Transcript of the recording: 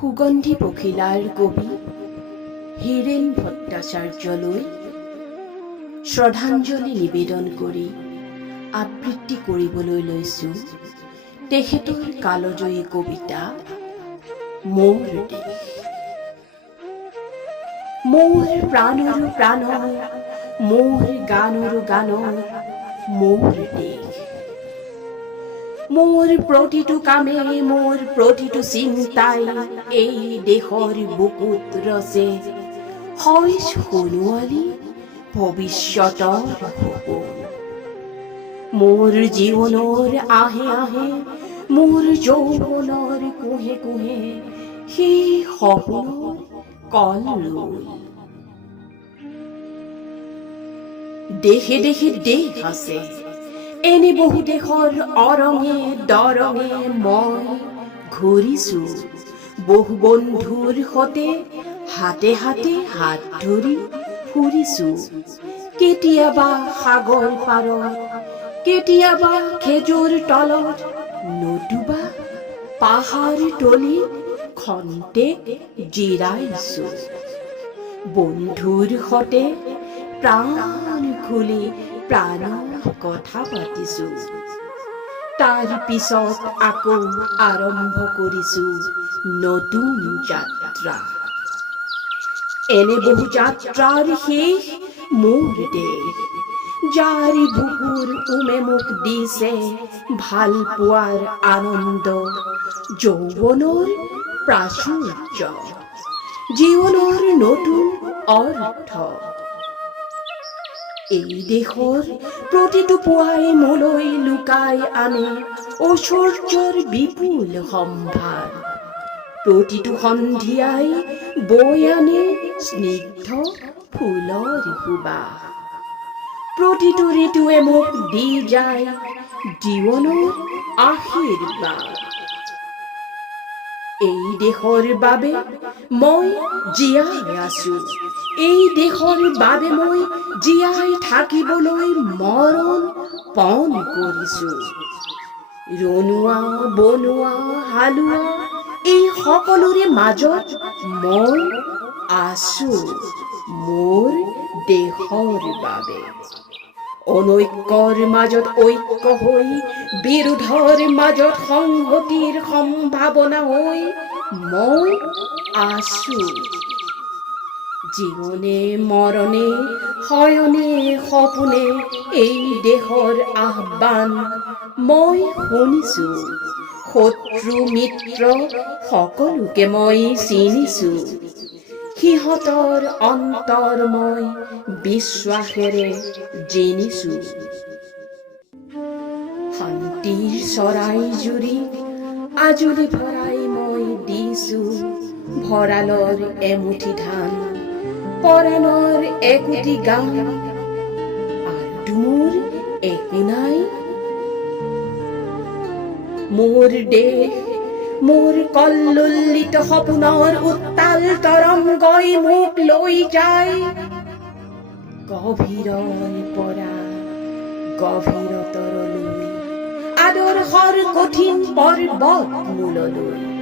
সুগন্ধি পখিলাৰ কবি হীৰেণ ভট্টাচাৰ্যলৈ শ্ৰদ্ধাঞ্জলি নিবেদন কৰি আবৃত্তি কৰিবলৈ লৈছোঁ তেখেতৰ কালজয়ী কবিতা মোৰ দেশ। মোৰ প্ৰাণৰ প্ৰাণ, মোৰ গানৰ গান, মোৰ দেশ। মোৰ প্ৰতিটো কামে, মোৰ প্ৰতিটো চিন্তাই এই দেশৰ বুকুত ৰচে হয় সোণোৱালী ভৱিষ্যতৰ সপোন। মোৰ জীৱনৰ আহে আহে, মোৰ যৌৱনৰ কোহে কোহে সেই সপোনৰ কলৰোল। দেশে দেশে দেশ আছে, এনে বহু দেশৰ অৰঙে দৰঙে মই ঘূৰিছো। বহু বন্ধুৰ সতে হাতে হাতে হাত ধৰি ফুৰিছো। কেতিয়াবা সাগৰ পাৰত, কেতিয়াবা খেজুৰ তলত, নতুবা পাহাৰ তলিত খন্তেক জিৰাইছো। বন্ধুৰ সতে প্ৰাণ খুলি প্ৰাণৰ কথা পাতিছো। তাৰ পিছত আকৌ আৰম্ভ কৰিছো নতুন যাত্ৰা। এনে বহু যাত্ৰাৰ শেষ মোৰ দেশ, যাৰ বুকুৰ উমে মোক দিছে ভাল পোৱাৰ আনন্দ, যৌৱনৰ প্ৰাচুৰ্য, জীৱনৰ নতুন অৰ্থ। এই দেশৰ প্ৰতিটো পুৱাই মোলৈ লুকাই আনে ঐশ্বৰ্যৰ বিপুল সম্ভাৰ। প্ৰতিটো সন্ধিয়াই বৈ আনে স্নিগ্ধ ফুলৰ সুবাস। প্ৰতিটো ঋতুৱে মোক দি যায় জীৱনৰ আশীৰ্বাদ। এই দেশৰ বাবে মই জীয়াই আছো, এই দেশৰ বাবে মই জীয়াই থাকিবলৈ মৰণ পণ কৰিছো। ৰণুৱা বনোৱা হালোৱা এই সকলোৰে মাজত মই আছো মোৰ দেশৰ বাবে। অনৈক্যৰ মাজত ঐক্য হৈ, বিৰোধৰ মাজত সংহতিৰ সম্ভাৱনা হৈ মই আছো। জীৱনে মৰণে শয়নে সপোনে এই দেশৰ আহ্বান মই শুনিছো। শত্ৰু মিত্ৰ সকলোকে মই চিনিছো। সিহঁতৰ অন্তৰ মই বিশ্বাসেৰে জিনিছো। শান্তিৰ চৰাই জুৰি আজলি ভৰাই মই দিছো ভঁৰালৰ এমুঠি ধান, পৰাণৰ একোটি গান। আৰু মোৰ একো নাই। মোৰ দেশ, মোৰ কল্লোলিত সপোনৰ উত্তাল তৰংগই মোক লৈ যায় গভীৰৰ পৰা গভীৰতৰলৈ, আদৰ্শৰ কঠিন পৰ্বত মূললৈ।